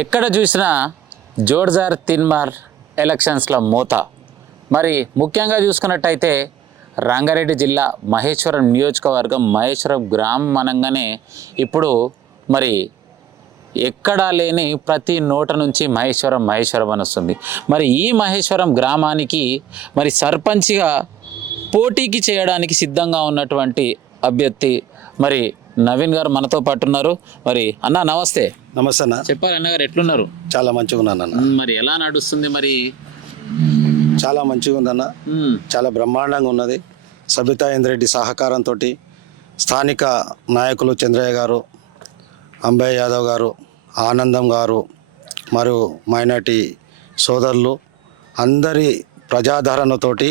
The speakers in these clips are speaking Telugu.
ఎక్కడ చూసినా జోర్దార్ తిన్మార్ ఎలక్షన్స్ల మోత. మరి ముఖ్యంగా చూసుకున్నట్టయితే రంగారెడ్డి జిల్లా మహేశ్వరం నియోజకవర్గం మహేశ్వరం గ్రామం అనగానే ఇప్పుడు మరి ఎక్కడా లేని ప్రతి నోట నుంచి మహేశ్వరం మహేశ్వరం అని వస్తుంది. మరి ఈ మహేశ్వరం గ్రామానికి మరి సర్పంచ్గా పోటీకి చేయడానికి సిద్ధంగా ఉన్నటువంటి అభ్యర్థి మరి నవీన్ గారు మనతో పాటు ఉన్నారు. మరి అన్న నమస్తే. నమస్తే అన్న. చెప్పారు అన్నగారు, ఎట్లున్నారు? చాలా మంచిగా ఉన్నాను అన్న. మరి ఎలా నడుస్తుంది మరి? చాలా మంచిగా ఉందన్న. చాలా బ్రహ్మాండంగా ఉన్నది. సబితా ఇంద్రెడ్డి సహకారంతో స్థానిక నాయకులు చంద్రయ్య గారు, అంబయ్య యాదవ్ గారు, ఆనందం గారు మరియు మైనార్టీ సోదరులు అందరి ప్రజాదరణతోటి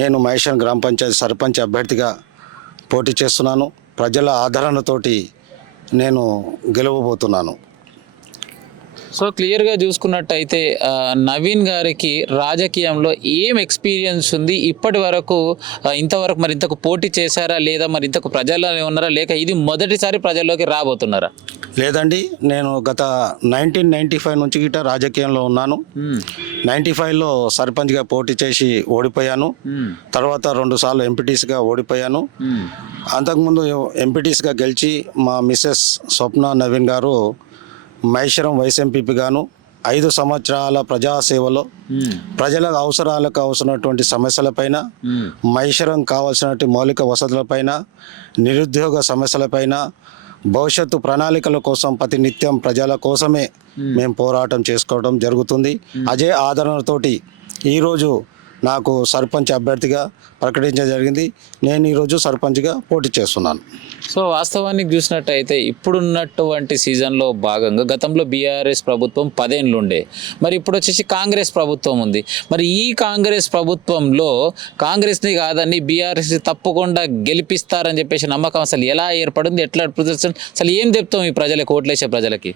నేను మహేశ్వరం గ్రామ పంచాయతీ సర్పంచ్ అభ్యర్థిగా పోటీ చేస్తున్నాను. ప్రజల ఆదరణతోటి నేను గెలవబోతున్నాను. సో క్లియర్గా చూసుకున్నట్టయితే నవీన్ గారికి రాజకీయంలో ఏం ఎక్స్పీరియన్స్ ఉంది ఇప్పటి వరకు? ఇంతవరకు మరి ఇంతకు పోటీ చేశారా లేదా? మరి ఇంతకు ప్రజల్లో ఉన్నారా లేక ఇది మొదటిసారి ప్రజల్లోకి రాబోతున్నారా? లేదండి, నేను గత 1995 నుంచి గిట్ట రాజకీయంలో ఉన్నాను. 95లో సర్పంచ్గా పోటీ చేసి ఓడిపోయాను. తర్వాత 2 సార్లు ఎంపీటీస్గా ఓడిపోయాను. అంతకుముందు ఎంపీటీస్గా గెలిచి మా మిస్సెస్ స్వప్న నవీన్ గారు మహేశ్వరం వైస్ ఎంపీపీ గాను 5 సంవత్సరాల ప్రజాసేవలో ప్రజల అవసరాలకు అవసరమైనటువంటి సమస్యలపైన, మహేశ్వరం కావాల్సినటువంటి మౌలిక వసతులపైన, నిరుద్యోగ సమస్యలపైన, భవిష్యత్తు ప్రణాళికల కోసం ప్రతినిత్యం ప్రజల కోసమే మేము పోరాటం చేసుకోవడం జరుగుతుంది. అదే ఆదరణతోటి ఈరోజు నాకు సర్పంచ్ అభ్యర్థిగా ప్రకటించడం జరిగింది. నేను ఈరోజు సర్పంచ్గా పోటీ చేస్తున్నాను. సో వాస్తవానికి చూసినట్టయితే ఇప్పుడున్నటువంటి సీజన్లో భాగంగా గతంలో బీఆర్ఎస్ ప్రభుత్వం 10 ఏళ్ళు ఉండే, మరి ఇప్పుడు వచ్చేసి కాంగ్రెస్ ప్రభుత్వం ఉంది. మరి ఈ కాంగ్రెస్ ప్రభుత్వంలో కాంగ్రెస్ని కాదని బీఆర్ఎస్ తప్పకుండా గెలిపిస్తారని చెప్పేసి నమ్మకం అసలు ఎలా ఏర్పడింది? ఎట్లా అసలు ఏం చెప్తాం ఈ ప్రజలకు, ఓట్లేసే ప్రజలకి?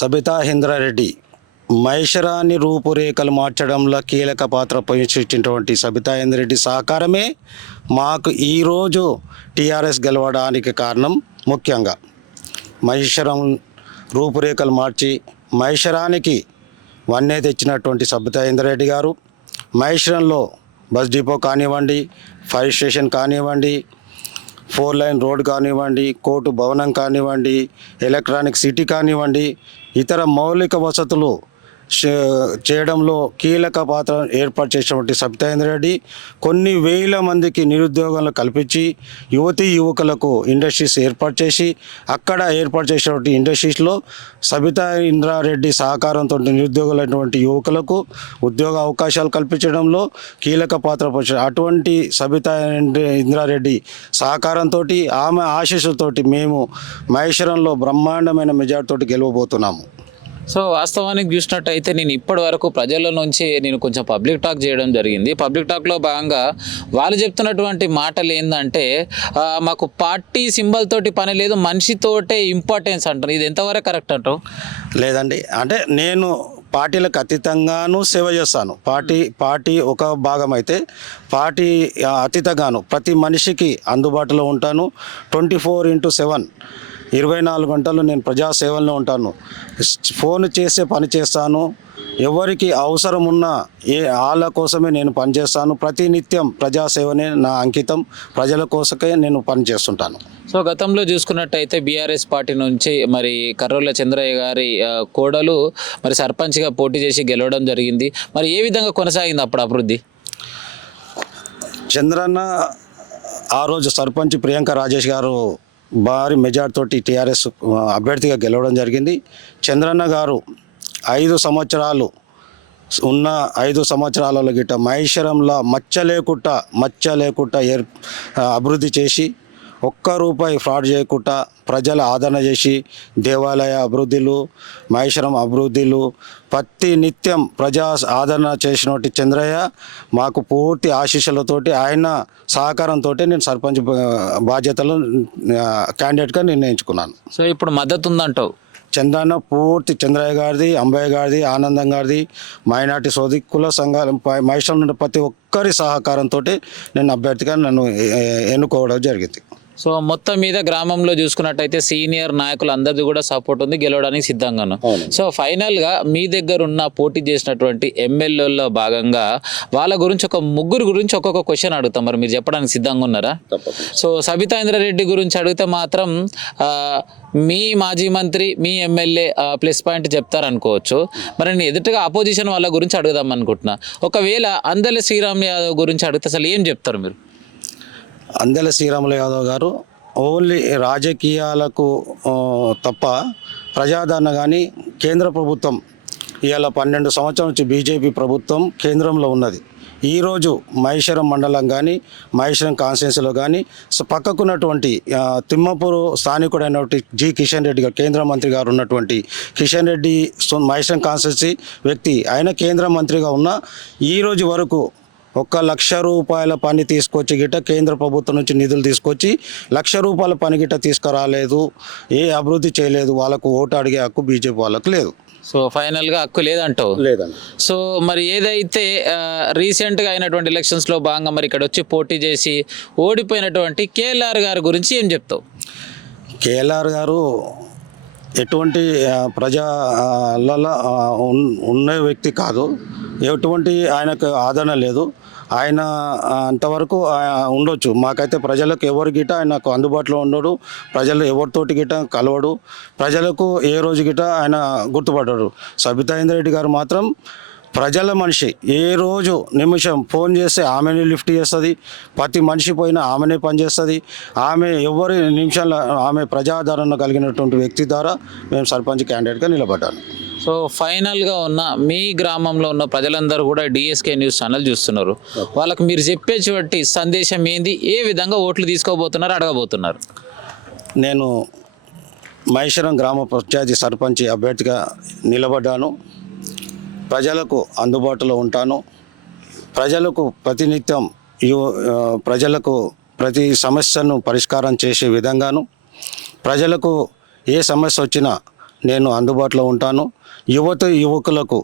సబితా ఇంద్రారెడ్డి మహేశ్వరాన్ని రూపురేఖలు మార్చడంలో కీలక పాత్ర పోషించినటువంటి సబితా ఇంద్రారెడ్డి సహకారమే మాకు ఈరోజు టీఆర్ఎస్ గెలవడానికి కారణం. ముఖ్యంగా మహేశ్వరం రూపురేఖలు మార్చి మహేశ్వరానికి వన్నే తెచ్చినటువంటి సబితా ఇంద్రారెడ్డి గారు మహేశ్వరంలో బస్ డిపో కానివ్వండి, ఫైర్ స్టేషన్ కానివ్వండి, 4 లైన్ రోడ్ కానివ్వండి, కోర్టు భవనం కానివ్వండి, ఎలక్ట్రానిక్ సిటీ కానివ్వండి, ఇతర మౌలిక వసతులు చేయడంలో కీలక పాత్ర ఏర్పాటు చేసినటువంటి సబితా ఇంద్రారెడ్డి కొన్ని వేల మందికి నిరుద్యోగాలు కల్పించి యువతీ యువకులకు ఇండస్ట్రీస్ ఏర్పాటు చేసి అక్కడ ఏర్పాటు చేసినటువంటి ఇండస్ట్రీస్లో సబితా ఇంద్రారెడ్డి సహకారంతో నిరుద్యోగులైనటువంటి యువకులకు ఉద్యోగ అవకాశాలు కల్పించడంలో కీలక పాత్ర పోషించారు. అటువంటి సబితా ఇంద్రారెడ్డి సహకారంతో ఆమె ఆశీస్సులతోటి మేము మహేశ్వరంలో బ్రహ్మాండమైన మెజార్టీతోటి గెలవబోతున్నాము. సో వాస్తవానికి చూసినట్టయితే నేను ఇప్పటి వరకు ప్రజల నుంచి నేను కొంచెం పబ్లిక్ టాక్ చేయడం జరిగింది. పబ్లిక్ టాక్లో భాగంగా వాళ్ళు చెప్తున్నటువంటి మాటలు ఏంటంటే మాకు పార్టీ సింబల్ తోటి పని లేదు, మనిషితోటే ఇంపార్టెన్స్ అంటారు. ఇది ఎంతవరకు కరెక్ట్ అంటావు? లేదండి, అంటే నేను పార్టీలకు అతీతంగాను సేవ చేస్తాను. పార్టీ ఒక భాగం అయితే పార్టీ అతీతంగాను ప్రతి మనిషికి అందుబాటులో ఉంటాను. 24/7 24 గంటలు నేను ప్రజాసేవల్లో ఉంటాను. ఫోన్ చేసే పని చేస్తాను. ఎవరికి అవసరం ఉన్నా వాళ్ళ కోసమే నేను పనిచేస్తాను. ప్రతినిత్యం ప్రజాసేవనే నా అంకితం. ప్రజల కోసమే నేను పనిచేస్తుంటాను. సో గతంలో చూసుకున్నట్టయితే బీఆర్ఎస్ పార్టీ నుంచి మరి కర్రోళ్ళ చంద్రయ్య గారి కోడలు మరి సర్పంచ్గా పోటీ చేసి గెలవడం జరిగింది. మరి ఏ విధంగా కొనసాగింది అప్పుడు అభివృద్ధి? చంద్రన్న ఆ రోజు సర్పంచ్ ప్రియాంక రాజేష్ గారు భారీ మెజార్టీతోటి టీఆర్ఎస్ అభ్యర్థిగా గెలవడం జరిగింది. చంద్రన్న గారు 5 సంవత్సరాలు ఉన్న 5 సంవత్సరాలలో గిట్ట మహేశ్వరంలో మచ్చ లేకుండా అభివృద్ధి చేసి ₹1 ఫ్రాడ్ చేయకుండా ప్రజల ఆదరణ చేసి దేవాలయ అభివృద్ధులు, మహేశ్వరం అభివృద్ధులు ప్రతి నిత్యం ప్రజా ఆదరణ చేసినటువంటి చంద్రయ్య మాకు పూర్తి ఆశీస్సులతోటి ఆయన సహకారంతో నేను సర్పంచ్ బాధ్యతలు క్యాండిడేట్గా నిర్ణయించుకున్నాను. సో ఇప్పుడు మద్దతు ఉందంటావు? చంద్రన్న పూర్తి చంద్రయ్య గారిది, అంబయ్య గారిది, ఆనందం గారిది, మైనార్టీ సోది కుల సంఘాలు మహేశ్వరం నుండి ప్రతి ఒక్కరి సహకారంతో నేను అభ్యర్థిగా నన్ను ఎన్నుకోవడం జరిగింది. సో మొత్తం మీద గ్రామంలో చూసుకున్నట్టయితే సీనియర్ నాయకులు అందరిది కూడా సపోర్ట్ ఉంది, గెలవడానికి సిద్ధంగాను. సో ఫైనల్గా మీ దగ్గర ఉన్న పోటీ చేసినటువంటి ఎమ్మెల్యేల్లో భాగంగా వాళ్ళ గురించి ఒక ముగ్గురు గురించి ఒక్కొక్క క్వశ్చన్ అడుగుతాం, మరి మీరు చెప్పడానికి సిద్ధంగా ఉన్నారా? సో సబితా ఇంద్రారెడ్డి గురించి అడిగితే మాత్రం మీ మాజీ మంత్రి, మీ ఎమ్మెల్యే ప్లస్ పాయింట్ చెప్తారనుకోవచ్చు. మరి నేను ఎదుటిగా అపోజిషన్ వాళ్ళ గురించి అడుగుదాం అనుకుంటున్నా. ఒకవేళ అందెల శ్రీరామ్ యాదవ్ గురించి అడిగితే అసలు ఏం చెప్తారు మీరు? అందెల శ్రీరాములు యాదవ్ గారు ఓన్లీ రాజకీయాలకు తప్ప ప్రజాదరణ కానీ కేంద్ర ప్రభుత్వం ఇవాళ 12 సంవత్సరాల నుంచి బీజేపీ ప్రభుత్వం కేంద్రంలో ఉన్నది. ఈరోజు మహేశ్వరం మండలం కానీ మహేశ్వరం కాన్స్టిట్యున్సీలో కానీ పక్కకున్నటువంటి తిమ్మపూరు స్థానికుడైనటువంటి జి కిషన్ రెడ్డి గారు, కేంద్ర మంత్రి గారు ఉన్నటువంటి కిషన్ రెడ్డి మహేశ్వరం కాన్స్టిట్యున్సీ వ్యక్తి, ఆయన కేంద్ర మంత్రిగా ఉన్న ఈ రోజు వరకు 1,00,000 రూపాయల పని తీసుకొచ్చి గిట్ట కేంద్ర ప్రభుత్వం నుంచి నిధులు తీసుకొచ్చి 1,00,000 రూపాయల పని గిట్ట తీసుకురాలేదు, ఏ అభివృద్ధి చేయలేదు. వాళ్ళకు ఓటు అడిగే హక్కు బీజేపీ వాళ్ళకు లేదు. సో ఫైనల్గా హక్కు లేదంటావు? లేదండి. సో మరి ఏదైతే రీసెంట్గా అయినటువంటి ఎలక్షన్స్లో భాగంగా మరి ఇక్కడ వచ్చి పోటీ చేసి ఓడిపోయినటువంటి కేఎల్ఆర్ గారి గురించి ఏం చెప్తావు? కేఎల్ఆర్ గారు ఎటువంటి ప్రజలలో ఉన్న వ్యక్తి కాదు, ఎటువంటి ఆయనకు ఆదరణ లేదు. ఆయన అంతవరకు ఉండొచ్చు, మాకైతే ప్రజలకు ఎవరి గిట ఆయనకు అందుబాటులో ఉండడు, ప్రజలు ఎవరితోటి గిట కలవడు, ప్రజలకు ఏ రోజు గిట ఆయన గుర్తుపడ్డాడు. సబితా ఇంద్రారెడ్డి గారు మాత్రం ప్రజల మనిషి, ఏ రోజు నిమిషం ఫోన్ చేస్తే ఆమెనే లిఫ్ట్ చేస్తుంది, ప్రతి మనిషి పోయినా ఆమెనే పనిచేస్తుంది. ఆమె ఎవరి నిమిషంలో ఆమె ప్రజాదరణ కలిగినటువంటి వ్యక్తి ద్వారా మేము సర్పంచ్ క్యాండిడేట్గా నిలబడ్డాను. సో ఫైనల్గా ఉన్న మీ గ్రామంలో ఉన్న ప్రజలందరూ కూడా డిఎస్కే న్యూస్ ఛానల్ చూస్తున్నారు. వాళ్ళకి మీరు చెప్పేటువంటి సందేశం ఏంది? ఏ విధంగా ఓట్లు తీసుకోబోతున్నారు, అడగబోతున్నారు? నేను మహేశ్వరం గ్రామ పంచాయతీ సర్పంచ్ అభ్యర్థిగా నిలబడ్డాను. ప్రజలకు అందుబాటులో ఉంటాను. ప్రజలకు ప్రతినిత్యం ప్రజలకు ప్రతి సమస్యను పరిష్కారం చేసే విధంగాను, ప్రజలకు ఏ సమస్య వచ్చినా నేను అందుబాటులో ఉంటాను. యువకులకు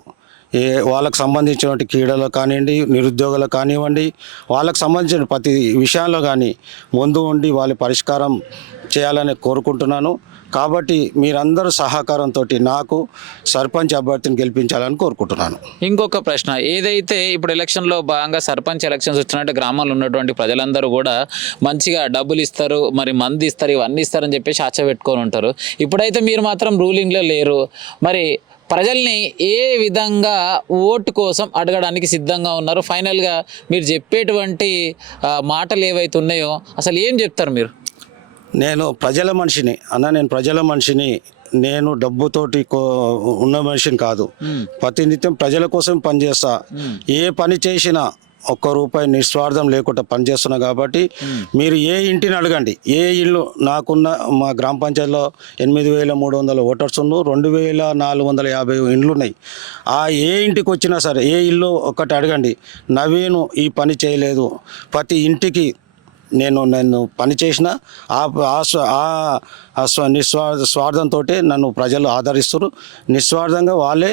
వాళ్ళకు సంబంధించినటువంటి క్రీడలు కానివ్వండి, నిరుద్యోగులకు కానివ్వండి, వాళ్ళకు సంబంధించిన ప్రతి విషయాల్లో కానీ ముందు ఉండి వాళ్ళ పరిష్కారం చేయాలని కోరుకుంటున్నాను. కాబట్టి మీరందరూ సహకారంతో నాకు సర్పంచ్ అభ్యర్థిని గెలిపించాలని కోరుకుంటున్నాను. ఇంకొక ప్రశ్న, ఏదైతే ఇప్పుడు ఎలక్షన్లో భాగంగా సర్పంచ్ ఎలక్షన్స్ వచ్చినట్టు గ్రామాల్లో ఉన్నటువంటి ప్రజలందరూ కూడా మంచిగా డబ్బులు ఇస్తారు, మరి మంది ఇస్తారు, ఇవన్నీ ఇస్తారని చెప్పేసి ఆశ పెట్టుకొని ఉంటారు. ఇప్పుడైతే మీరు మాత్రం రూలింగ్లో లేరు. మరి ప్రజల్ని ఏ విధంగా ఓటు కోసం అడగడానికి సిద్ధంగా ఉన్నారు? ఫైనల్గా మీరు చెప్పేటువంటి మాటలు ఏవైతే ఉన్నాయో అసలు ఏం చెప్తారు మీరు? నేను ప్రజల మనిషిని నేను ప్రజల మనిషిని. నేను డబ్బుతోటి ఉన్న మనిషిని కాదు. ప్రతినిత్యం ప్రజల కోసం పనిచేస్తా. ఏ పని చేసినా ₹1 నిస్వార్థం లేకుండా పనిచేస్తున్నా. కాబట్టి మీరు ఏ ఇంటిని అడగండి, ఏ ఇల్లు నాకున్న మా గ్రామ పంచాయతీలో 8,300 ఓటర్స్ ఉన్నారు, 2,450 ఇండ్లు ఉన్నాయి. ఆ ఏ ఇంటికి వచ్చినా సరే, ఏ ఇల్లు ఒక్కటి అడగండి, నవీను ఈ పని చేయలేదు, ప్రతి ఇంటికి నేను పని చేసిన స్వార్థంతో నన్ను ప్రజలు ఆదరిస్తారు. నిస్వార్థంగా వాళ్ళే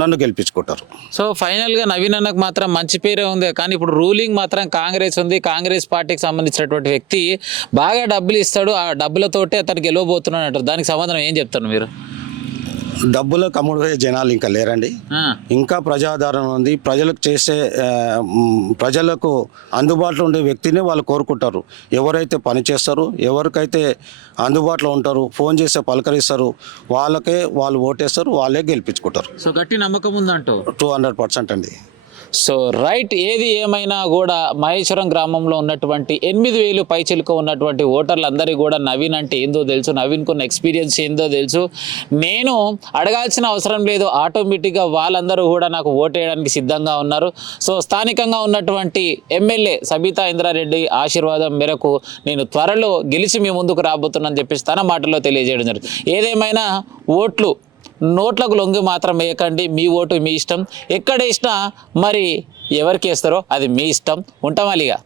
నన్ను గెలిపించుకుంటారు. సో ఫైనల్గా నవీన్ అన్నకు మాత్రం మంచి పేరే ఉంది, కానీ ఇప్పుడు రూలింగ్ మాత్రం కాంగ్రెస్ ఉంది. కాంగ్రెస్ పార్టీకి సంబంధించినటువంటి వ్యక్తి బాగా డబ్బులు ఇస్తాడు, ఆ డబ్బులతోటే అతను గెలవబోతున్నాడు అంటారు. దానికి సమాధానం ఏం చెప్తారు మీరు? డబ్బులకు అమ్ముడుపోయే జనాలు ఇంకా లేరండి. ఇంకా ప్రజాదరణ ఉంది. ప్రజలకు అందుబాటులో ఉండే వ్యక్తిని వాళ్ళు కోరుకుంటారు. ఎవరైతే పని చేస్తారో, ఎవరికైతే అందుబాటులో ఉంటారు, ఫోన్ చేస్తే పలకరిస్తారు, వాళ్ళకే వాళ్ళు ఓటేస్తారు, వాళ్ళే గెలిపించుకుంటారు. సో గట్టి నమ్మకం ఉందంటూ 200% అండి. సో రైట్, ఏది ఏమైనా కూడా మహేశ్వరం గ్రామంలో ఉన్నటువంటి 8,000 పైచిలుక ఉన్నటువంటి ఓటర్లందరికీ కూడా నవీన్ అంటే ఏందో తెలుసు, నవీన్కు ఉన్న ఎక్స్పీరియన్స్ ఏందో తెలుసు. నేను అడగాల్సిన అవసరం లేదు, ఆటోమేటిక్గా వాళ్ళందరూ కూడా నాకు ఓటేయడానికి సిద్ధంగా ఉన్నారు. సో స్థానికంగా ఉన్నటువంటి ఎమ్మెల్యే సబితా ఇంద్రారెడ్డి ఆశీర్వాదం మేరకు నేను త్వరలో గెలిచి మీ ముందుకు రాబోతున్నానని చెప్పేసి తన మాటల్లో తెలియజేయడం జరుగుతుంది. ఏదేమైనా ఓట్లు నోట్లకు లొంగి మాత్రం వేయకండి, మీ ఓటు మీ ఇష్టం. ఎక్కడ వేసినా మరి ఎవరికి వేస్తారో అది మీ ఇష్టం. ఉంటాం అలిగా.